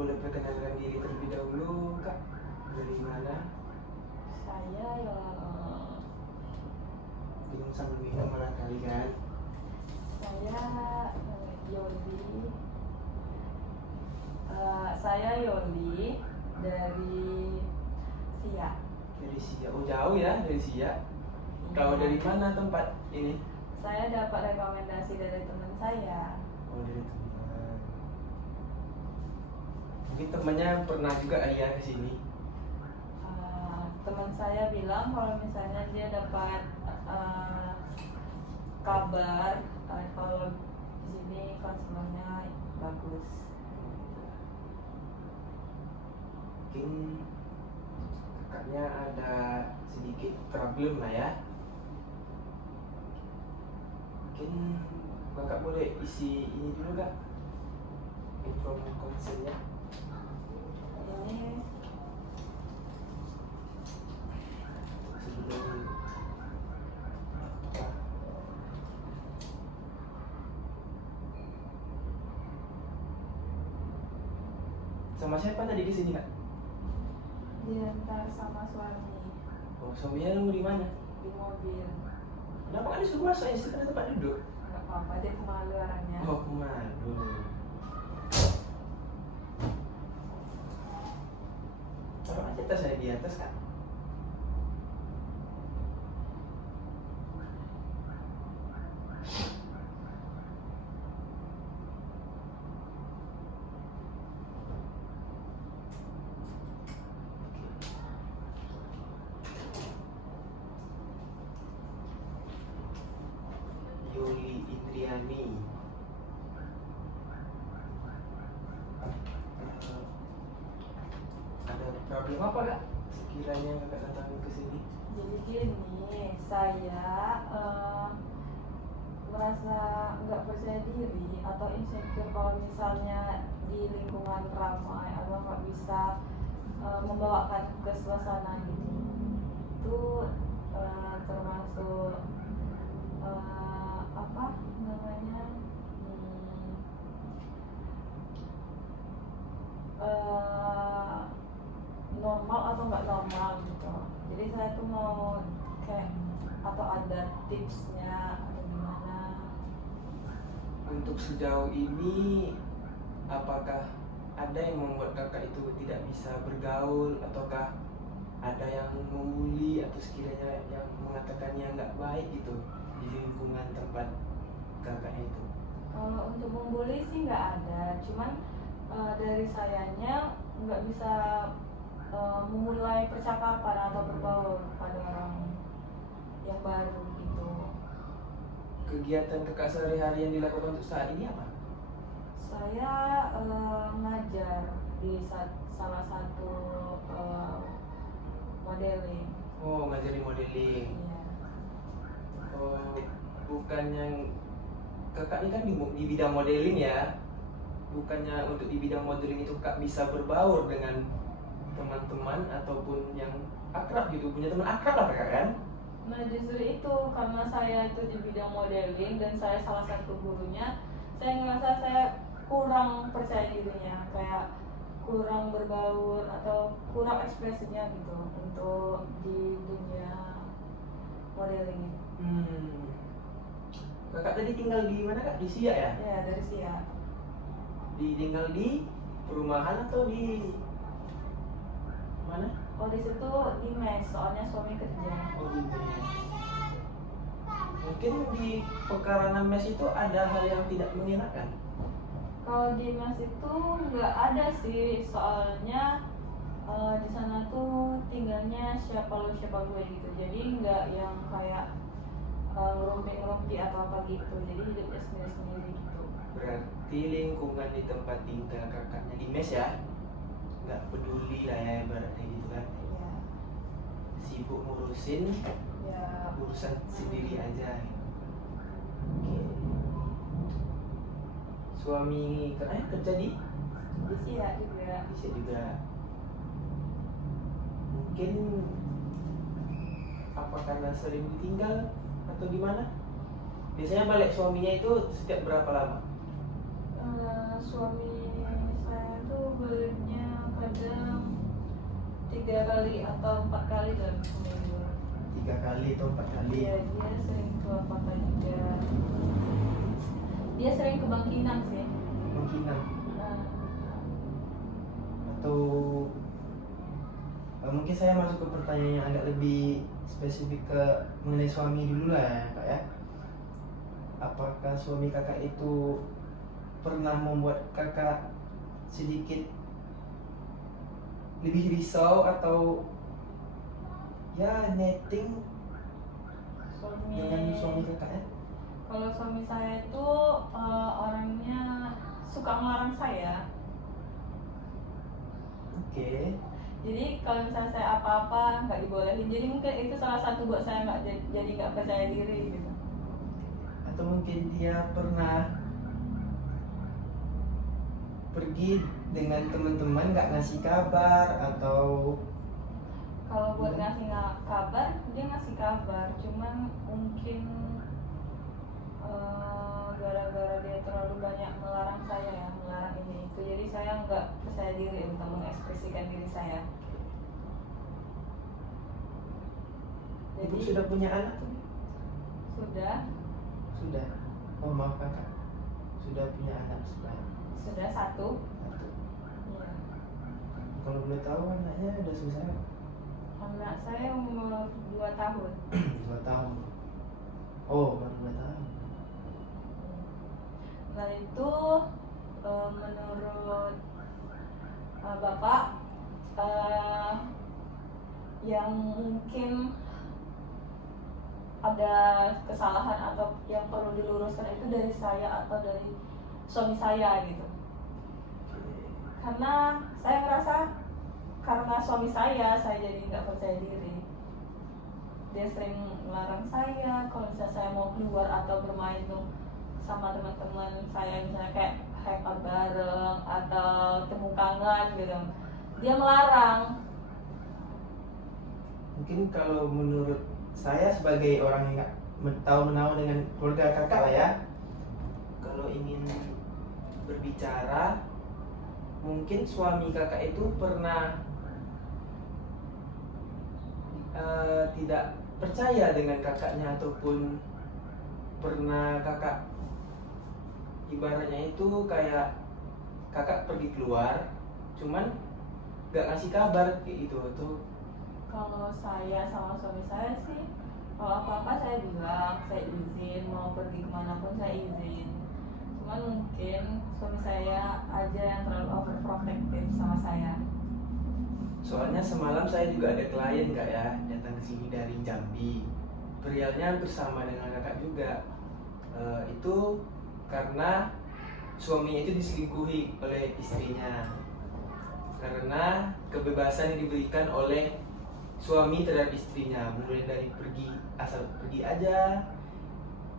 boleh perkenalkan diri terlebih dahulu, Kak? Dari mana? Saya ya Minum sambil minum malah kali kan? Yoli. Saya Yoli dari Siak. Dari Siak. Oh, jauh ya dari Siak. Kau dari mana tempat ini? Saya dapat rekomendasi dari teman saya. Oh, dari teman. Mungkin temannya pernah juga ayah ke sini. Teman saya bilang kalau misalnya dia dapat kabar kalau di sini konselornya bagus. Mungkin kakaknya ada sedikit problem lah ya. Mungkin kakak boleh isi ini dulu, Kak, inform konsennya. Ini Sebelum sama siapa tadi ke sini, Kak? diantar sama suami Oh, suaminya nunggu di mana? di mobil. Kenapa kan disuruh masuk? Ya, ada tempat duduk. Nggak apa-apa, dia pemalu orangnya. Oh, malu. Taruh aja tasnya di atas, Kak. Yuli Indriani. Ada problem apa, Kak? Sekiranya kakak datang ke sini. Jadi gini, saya merasa nggak percaya diri atau insecure kalau misalnya di lingkungan ramai atau nggak bisa membawakan ke suasana gitu. Itu termasuk apa namanya normal atau nggak normal gitu. Jadi saya tuh mau kayak atau ada tipsnya atau gimana. Untuk sejauh ini, apakah ada yang membuat kakak itu tidak bisa bergaul, ataukah ada yang membuli atau sekiranya yang mengatakannya nggak baik gitu di lingkungan tempat kakaknya itu? Kalau untuk membuli sih nggak ada, cuman dari sayanya nggak bisa memulai percakapan atau berbaur pada orang yang baru gitu. Kegiatan kakak sehari-hari yang dilakukan untuk saat ini apa? Saya ngajar di salah satu modeling. Oh, ngajari modeling. Iya. Oh, bukannya kakak ini kan di bidang modeling ya? Bukannya untuk di bidang modeling itu kak bisa berbaur dengan teman-teman ataupun yang akrab gitu, punya teman akrab lah kakak kan? Nah justru itu karena saya itu di bidang modeling dan saya salah satu gurunya, saya ngerasa saya kurang percaya dirinya, kayak kurang berbaur atau kurang ekspresinya gitu untuk di dunia modeling itu. Kakak tadi tinggal di mana, Kak? Di Siak ya? Ya dari Siak. Tinggal di perumahan atau di mana? Oh di situ di mes, soalnya suami kerja. Oh, di mes. Mungkin di pekarangan mes itu ada hal yang tidak mengenakan. Kalau di mes itu nggak ada sih, soalnya di sana tuh tinggalnya siapa lu siapa gue gitu. Jadi nggak yang kayak ngerumpi atau apa gitu. Jadi hidupnya sendiri-sendiri gitu. Berarti lingkungan di tempat tinggal kakaknya di mes ya? Nggak peduli lah ya ibaratnya gitu kan? Iya. Sibuk ngurusin Ya. urusan sendiri aja. Oke. Suami kakaknya kerja di Siak juga. bisa juga. Mungkin apa karena sering ditinggal atau gimana? Biasanya balik suaminya itu setiap berapa lama? Suami saya tuh belinya kadang 3 kali atau 4 kali dalam seminggu. 3 kali atau 4 kali? Iya, dia sering keluar kota juga. Dia sering ke Bangkinang sih. Bangkinang. Nah, Atau mungkin saya masuk ke pertanyaan yang agak lebih spesifik ke mengenai suami dulu lah ya kak ya. Apakah suami kakak itu pernah membuat kakak sedikit lebih risau atau ya netting dengan suami kakak ya? kalau suami saya itu orangnya suka ngelarang saya. Oke. Jadi kalau misalnya saya apa-apa nggak dibolehin, jadi mungkin itu salah satu buat saya nggak jadi nggak percaya diri gitu. Atau mungkin dia pernah pergi dengan teman-teman nggak ngasih kabar atau Kalau buat ngasih kabar, dia ngasih kabar, cuman mungkin gara-gara dia terlalu banyak melarang saya ya, melarang ini itu, jadi saya nggak percaya diri untuk mengekspresikan diri saya. ibu Jadi sudah punya anak tuh? sudah Sudah. Oh maaf kakak, sudah punya anak sudah satu. satu. Iya. Kalau boleh tahu anaknya udah sebesar apa? Anak saya umur 2 tahun. 2 tahun. Oh baru 2 tahun. Nah itu menurut Bapak yang mungkin ada kesalahan atau yang perlu diluruskan itu dari saya atau dari suami saya gitu. Karena saya ngerasa karena suami saya jadi nggak percaya diri. Dia sering melarang saya kalau misalnya saya mau keluar atau bermain tuh sama teman-teman saya, misalnya kayak hangout bareng atau temu kangen gitu, dia melarang. Mungkin kalau menurut saya sebagai orang yang nggak tahu menahu dengan keluarga kakak lah ya, kalau ingin berbicara, mungkin suami kakak itu pernah tidak percaya dengan kakaknya, ataupun pernah kakak ibaratnya itu kayak kakak pergi keluar cuman gak ngasih kabar kayak gitu tuh. Kalau saya sama suami saya sih, kalau apa-apa saya bilang, saya izin, mau pergi kemana pun saya izin. Cuman mungkin suami saya aja yang terlalu overprotective sama saya. Soalnya semalam saya juga ada klien kak ya, datang ke sini dari Jambi. Perialnya bersama dengan kakak juga. Itu karena suaminya itu diselingkuhi oleh istrinya. Karena kebebasan yang diberikan oleh suami terhadap istrinya, mulai dari pergi, asal pergi aja,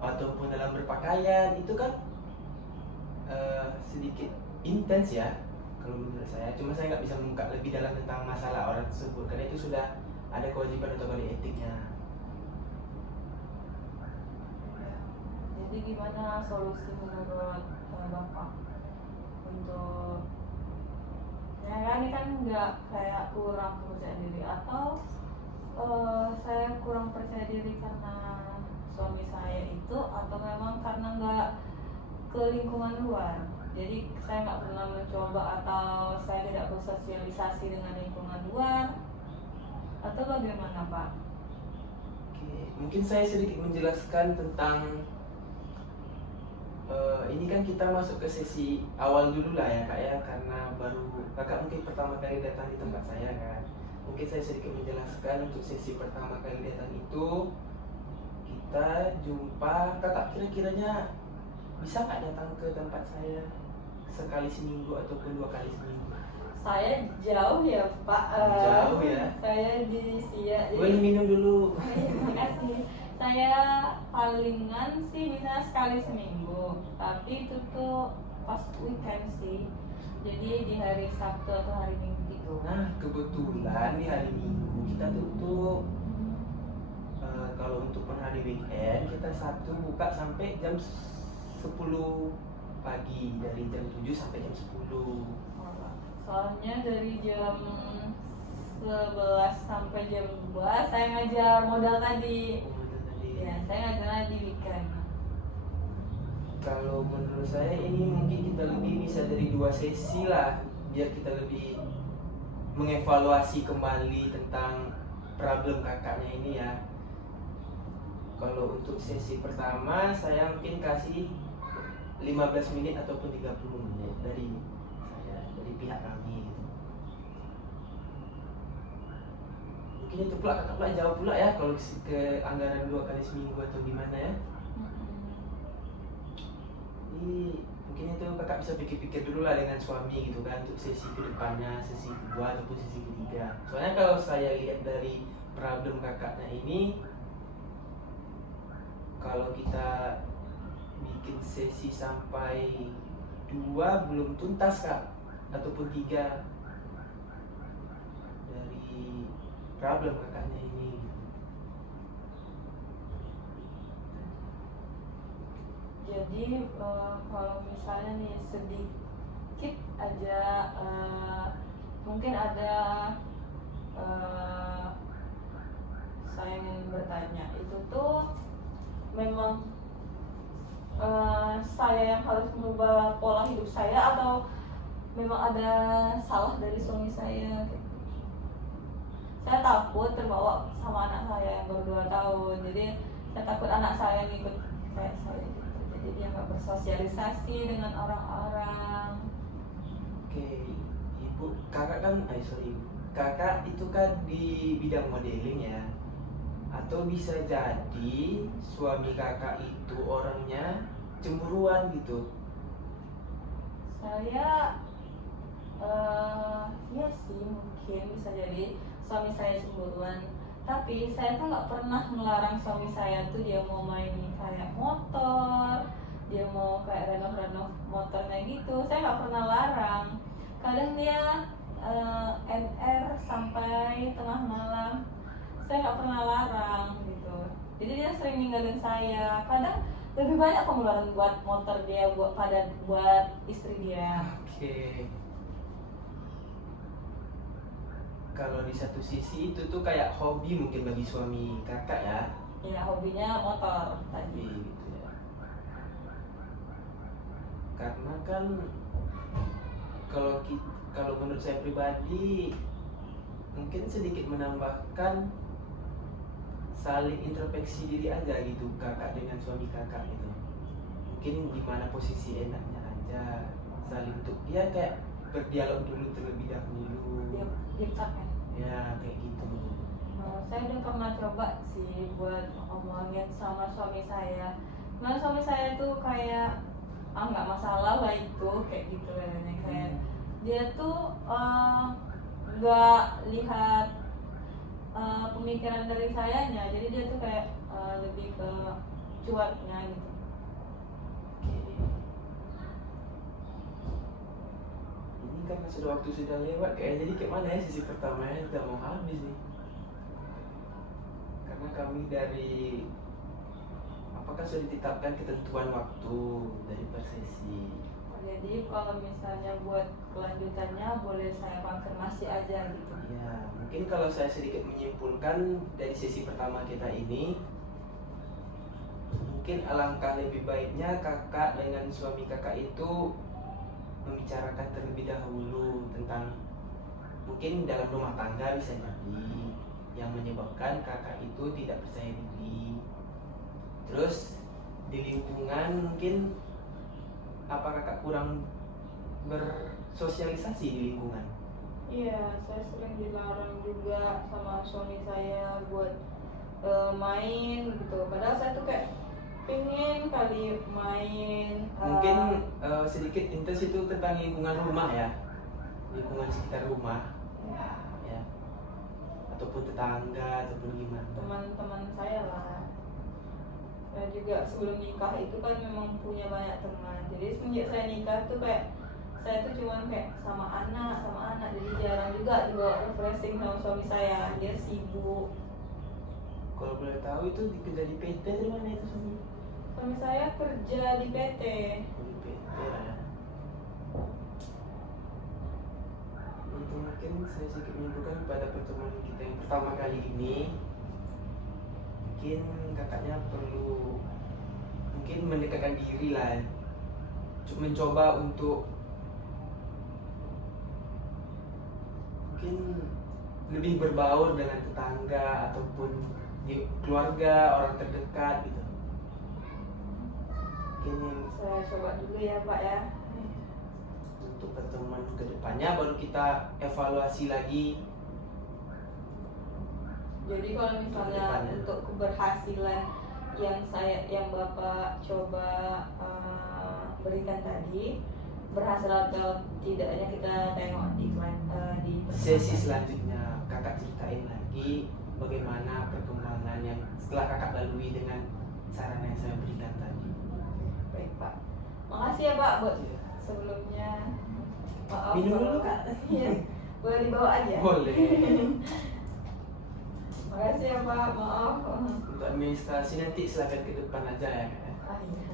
ataupun dalam berpakaian, itu kan sedikit intens ya kalau menurut saya. Cuma saya nggak bisa mengungkap lebih dalam tentang masalah orang tersebut karena itu sudah ada kewajiban atau kode etiknya. Jadi gimana solusi menurut Bapak untuk ya kan, ini kan nggak kayak kurang percaya diri, atau saya kurang percaya diri karena suami saya itu, atau memang karena nggak ke lingkungan luar, jadi saya nggak pernah mencoba atau saya tidak bersosialisasi dengan lingkungan luar, atau bagaimana Pak? Oke, mungkin saya sedikit menjelaskan tentang ini kan kita masuk ke sesi awal dulu lah ya kak ya, karena baru kakak mungkin pertama kali datang di tempat saya kan. Mungkin saya sedikit menjelaskan untuk sesi pertama kali datang itu kita jumpa, kakak kira-kiranya bisa nggak datang ke tempat saya sekali seminggu ataupun 2 kali seminggu? Saya jauh ya Pak. Jauh ya? Saya di Siak. Boleh minum dulu. Terima kasih. Saya palingan sih bisa sekali seminggu, tapi itu tuh pas weekend sih. Jadi di hari Sabtu atau hari Minggu gitu. Nah kebetulan di hari Minggu kita tutup. Kalau untuk per hari weekend kita Sabtu buka sampai jam 10 pagi dari jam 7 sampai jam 10. Soalnya dari jam 11 sampai jam 2 saya ngajar modal tadi. Oh, betul tadi. Ya, saya ngajar di weekend. Kalau menurut saya ini mungkin kita lebih bisa dari 2 sesi lah, biar kita lebih mengevaluasi kembali tentang problem kakaknya ini ya. Kalau untuk sesi pertama saya mungkin kasih 15 menit ataupun 30 menit dari saya, dari pihak kami gitu. Mungkin itu pula kakak pula jawab pula ya kalau ke anggaran 2 kali seminggu atau gimana ya. Jadi mungkin itu kakak bisa pikir-pikir dulu lah dengan suami gitu kan, untuk sesi kedepannya, sesi kedua ataupun sesi ketiga. Soalnya kalau saya lihat dari problem kakaknya ini, kalau kita bikin sesi sampai 2 belum tuntas kak, ataupun 3 dari problem kakaknya ini. Jadi kalau misalnya nih sedikit aja mungkin ada saya ingin bertanya, itu tuh memang saya yang harus mengubah pola hidup saya atau memang ada salah dari suami saya? Saya takut terbawa sama anak saya yang baru 2 tahun, jadi saya takut anak saya ngikut kayak saya gitu. Jadi dia nggak bersosialisasi dengan orang-orang. Oke, ibu, kakak kan, kakak itu kan di bidang modeling ya, atau bisa jadi suami kakak itu orangnya cemburuan gitu. Saya ya sih mungkin bisa jadi suami saya cemburuan, tapi saya tuh nggak pernah melarang suami saya tuh dia mau main kayak motor, dia mau kayak renov motornya gitu, saya nggak pernah larang. Kadang dia NR sampai tengah malam, saya nggak pernah larang gitu. Jadi dia sering ninggalin saya. Kadang lebih banyak pengeluaran buat motor dia buat istri dia. Oke. Kalau di satu sisi itu tuh kayak hobi mungkin bagi suami kakak ya. Ya hobinya motor tadi. Hobi gitu ya. Karena kan kalau menurut saya pribadi mungkin sedikit menambahkan saling introspeksi diri aja gitu kakak dengan suami kakak gitu. Mungkin gimana posisi enaknya aja, saling untuk ya kayak berdialog dulu terlebih dahulu. Dia capek. Ya kayak gitu. Saya udah pernah coba sih buat ngomongin sama suami saya. Nah suami saya tuh kayak nggak masalah lah itu kayak gitu katanya, kayak dia tuh nggak lihat pemikiran dari sayanya, jadi dia tuh kayak lebih ke cueknya gitu. Ini karena sudah waktu sudah lewat kayaknya, jadi kayak mana ya sisi pertamanya sudah mau habis nih. Karena kami dari apakah sudah ditetapkan ketentuan waktu dari per sesi. Jadi kalau misalnya buat kelanjutannya boleh saya konfirmasi aja gitu. Ya, mungkin kalau saya sedikit menyimpulkan dari sesi pertama kita ini, mungkin alangkah lebih baiknya kakak dengan suami kakak itu membicarakan terlebih dahulu tentang mungkin dalam rumah tangga bisa jadi yang menyebabkan kakak itu tidak percaya diri. Terus di lingkungan mungkin apa kakak kurang bersosialisasi di lingkungan? Iya, saya sering dilarang juga sama suami saya buat main gitu. Padahal saya tuh kayak pengen kali main. Mungkin sedikit intens itu tentang lingkungan rumah ya, lingkungan sekitar rumah ya, ataupun tetangga ataupun gimana. Teman-teman saya lah. Saya juga sebelum nikah itu kan memang punya banyak teman. Jadi semenjak saya nikah tuh kayak saya tuh cuman kayak sama anak, jadi jarang juga dibawa refreshing sama suami saya, dia sibuk. Kalau boleh tahu itu kerja di PT dari mana itu suami? Suami saya kerja di PT. Di PT. saya sedikit menyimpulkan pada pertemuan kita yang pertama kali ini, mungkin kakaknya perlu mendekatkan diri lah, mencoba untuk mungkin lebih berbaur dengan tetangga ataupun keluarga, orang terdekat gitu. Mungkin Saya coba dulu ya Pak ya. untuk pertemuan kedepannya baru kita evaluasi lagi. Jadi kalau misalnya Kedepannya. untuk keberhasilan yang Bapak coba berikan tadi berhasil atau tidaknya kita tengok di Sesi selanjutnya kakak ceritain lagi bagaimana perkembangan yang setelah kakak lalui dengan saran yang saya berikan tadi. Baik Pak. Makasih ya Pak buat Iya. sebelumnya. Maaf. Minum kalau- dulu, Kak. Iya. Boleh dibawa aja. Boleh. Makasih ya Pak. Maaf. Untuk administrasi nanti silakan ke depan aja ya Kak. Ah, iya.